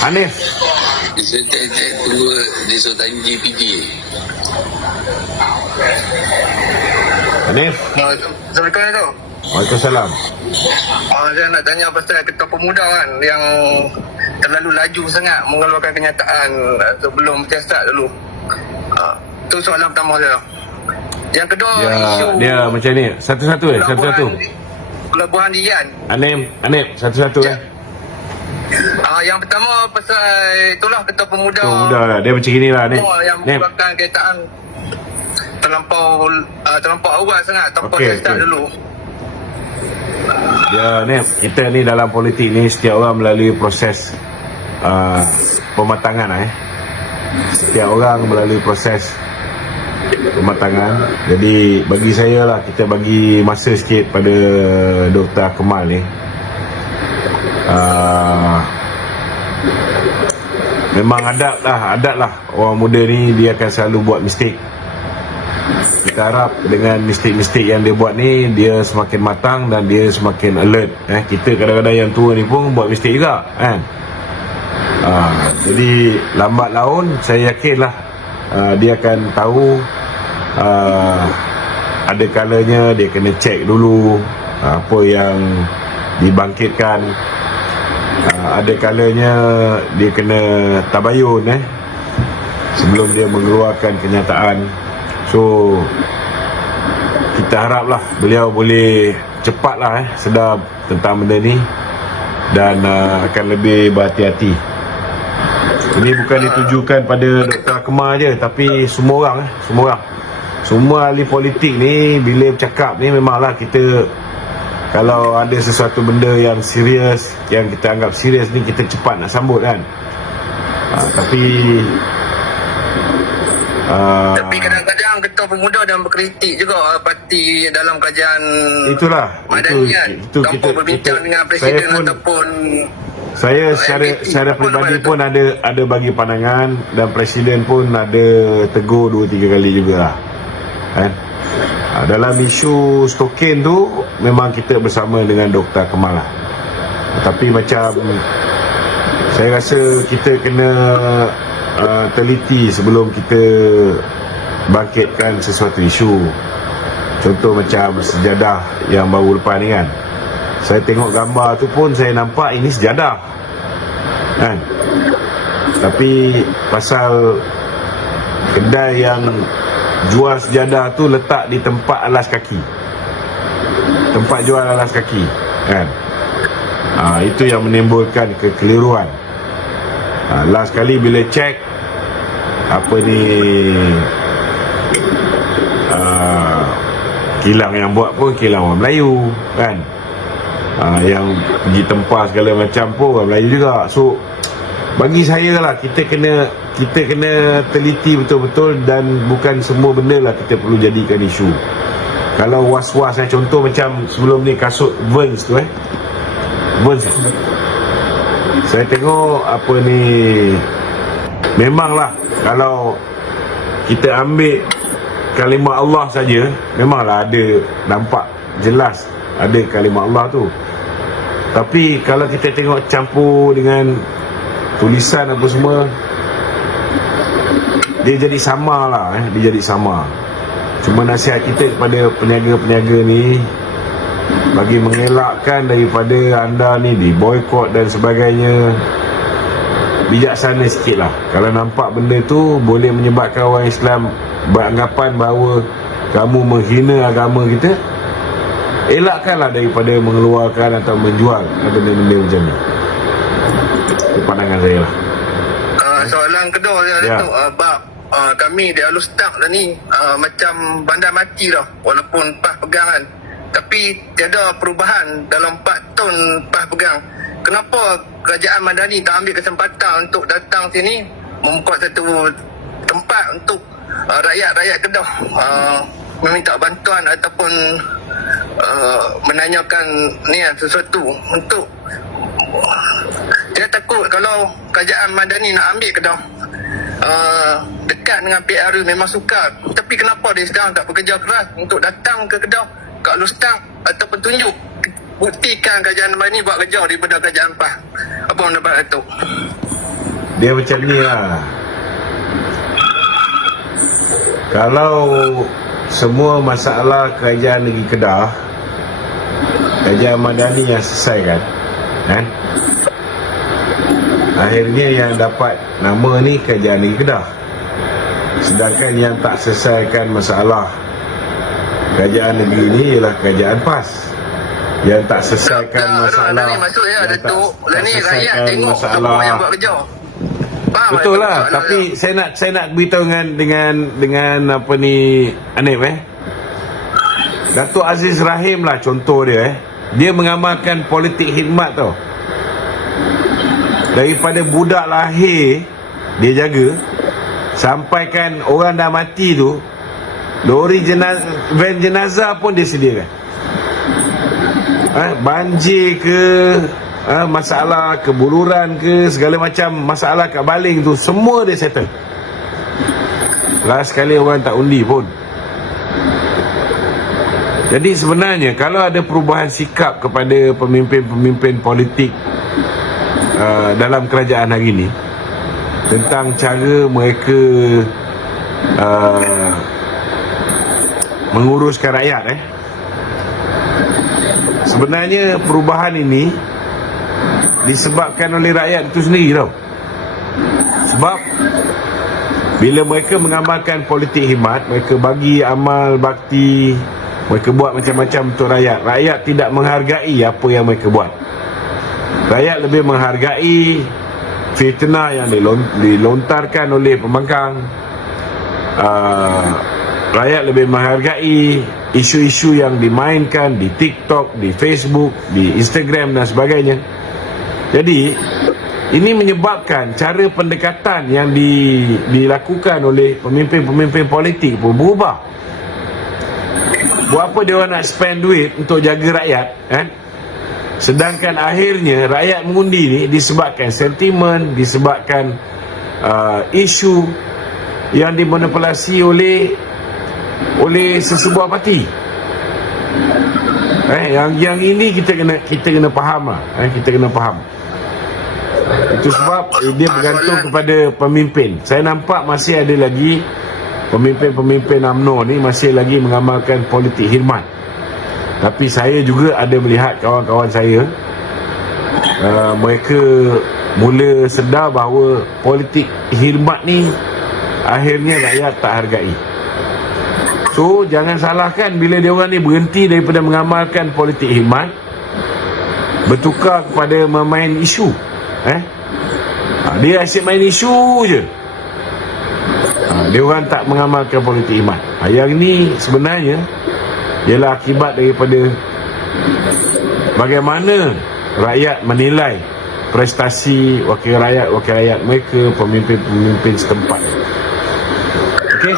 Hanif. Saya tunggu dia suruh tanya JPJ. Hanif. Assalamualaikum. Waalaikumsalam. Saya nak tanya pasal Ketua Pemuda kan yang terlalu laju sangat mengeluarkan kenyataan sebelum siasat dulu. Tu soalan pertama saya. Yang kedua, isu Dia macam ni. Satu-satu satu-satu. pelabuhan Dian. Hanif, satu-satu Yang pertama pasal itulah Ketua Pemuda. Oh, mudah lah. Dia macam inilah Hanif. Yang mengeluarkan kenyataan terlampau awal sangat tanpa siasat dulu. Ya Hanif, kita ni dalam politik ni setiap orang melalui proses pematangan Setiap orang melalui proses pematangan. Jadi bagi saya lah, kita bagi masa sikit pada Dr. Kemal ni. Memang adat lah orang muda ni, dia akan selalu buat mistik. Kita harap dengan mistik-mistik yang dia buat ni, dia semakin matang dan dia semakin alert. Kita kadang-kadang yang tua ni pun buat mistik juga kan. Jadi lambat laun saya yakinlah dia akan tahu. Ada kalanya dia kena cek dulu apa yang dibangkitkan. Ada kalanya dia kena tabayun sebelum dia mengeluarkan kenyataan. So kita haraplah beliau boleh cepatlah sedar tentang benda ni dan akan lebih berhati-hati. Ini bukan ditujukan pada Dr. Kemal je, tapi semua orang. Semua ahli politik ni bila bercakap ni memanglah kita, kalau ada sesuatu benda yang serius, yang kita anggap serius ni, kita cepat nak sambut kan. Tapi kadang-kadang Ketua Pemuda dan berkritik juga parti dalam kajian itulah Madani itu tanpa berbincang dengan Presiden ataupun saya secara peribadi pun ada bagi pandangan, dan Presiden pun ada tegur 2-3 kali jugalah kan. Dalam isu stokin tu memang kita bersama dengan Dr. Kemal lah. Tapi macam saya rasa kita kena teliti sebelum kita bangkitkan sesuatu isu. Contoh macam sejadah yang baru lepas ni kan, saya tengok gambar tu pun saya nampak ini sejadah kan. Tapi pasal kedai yang jual sejadah tu letak di tempat alas kaki, tempat jual alas kaki kan. Itu yang menimbulkan kekeliruan. Last kali bila cek apa ni, kilang yang buat pun kilang orang Melayu kan. Yang pergi tempah segala macam pun orang Melayu juga. So bagi saya lah, kita kena teliti betul-betul, dan bukan semua benda lah kita perlu jadikan isu. Kalau was-was contoh macam sebelum ni kasut Vans tu Vans, saya tengok apa ni, memanglah kalau kita ambil kalimah Allah saja, memanglah ada nampak jelas ada kalimah Allah tu. Tapi kalau kita tengok campur dengan tulisan apa semua, dia jadi sama lah dia jadi sama. Cuma nasihat kita kepada peniaga-peniaga ni, bagi mengelakkan daripada anda ni diboykot dan sebagainya, bijaksana sikit lah. Kalau nampak benda tu boleh menyebabkan orang Islam beranggapan bahawa kamu menghina agama kita, elakkanlah daripada mengeluarkan atau menjual benda-benda macam ni. Itu pandangan saya lah. Soalan kedua saya kami di Alustak dah ni macam bandar mati dah, walaupun PAS pegang kan, tapi tiada perubahan dalam 4 tahun PAS pegang. Kenapa kerajaan Madani tak ambil kesempatan untuk datang sini, membuka satu tempat untuk rakyat-rakyat Kedah meminta bantuan ataupun menanyakan sesuatu untuk dia takut kalau kerajaan Madani nak ambil Kedah dekat dengan PRU memang sukar, tapi kenapa dia sedang tak bekerja keras untuk datang ke Kedah, ke Alustak ataupun tunjuk buktikan kerajaan Madani buat kerja daripada kerajaan PAS. Apa pendapat Datuk? Dia macam ni lah. Kalau semua masalah kerajaan negeri Kedah, Kerajaan Madani yang selesaikan, kan? Akhirnya yang dapat nama ni Kerajaan Negeri Kedah. Sedangkan yang tak selesaikan masalah Kerajaan negeri ni ialah Kerajaan PAS. Yang tak selesaikan masalah, ni maksudnya yang Datuk, lah ni rakyat selesaikan tengok masalah. apa yang buat kerja. Faham Betul tak? lah, tapi saya nak beritahu dengan apa ni Hanif Datuk Aziz Rahim lah contoh dia Dia mengamalkan politik khidmat tau. Daripada budak lahir dia jaga sampaikan orang dah mati tu, lori van jenazah pun dia sediakan. Banjir ke, masalah kebuluran ke, segala macam masalah kat Baling tu, semua dia settle. Last sekali orang tak undi pun. Jadi sebenarnya kalau ada perubahan sikap kepada pemimpin-pemimpin politik dalam kerajaan hari ini tentang cara mereka menguruskan rakyat, sebenarnya perubahan ini disebabkan oleh rakyat itu sendiri tau. Sebab bila mereka mengamalkan politik khidmat, mereka bagi amal bakti, mereka buat macam-macam untuk rakyat. Rakyat tidak menghargai apa yang mereka buat. Rakyat lebih menghargai fitnah yang dilontarkan oleh pembangkang. Rakyat lebih menghargai isu-isu yang dimainkan di TikTok, di Facebook, di Instagram dan sebagainya. Jadi ini menyebabkan cara pendekatan yang dilakukan oleh pemimpin-pemimpin politik pun berubah. Buat apa dia orang nak spend duit untuk jaga rakyat, sedangkan akhirnya rakyat mengundi ni disebabkan sentimen, disebabkan isu yang dimanipulasi oleh sesebuah parti. Yang ini kita kena faham lah. Kita kena faham. Itu sebab dia bergantung kepada pemimpin. Saya nampak masih ada lagi pemimpin-pemimpin UMNO ni masih lagi mengamalkan politik khidmat. Tapi saya juga ada melihat kawan-kawan saya, mereka mula sedar bahawa politik khidmat ni akhirnya rakyat tak hargai. So jangan salahkan bila dia orang ni berhenti daripada mengamalkan politik khidmat, bertukar kepada memain isu. Dia asyik main isu je. Dia orang tak mengamalkan politik khidmat. Yang ni sebenarnya ialah akibat daripada bagaimana rakyat menilai prestasi wakil rakyat mereka, pemimpin-pemimpin setempat. Okey.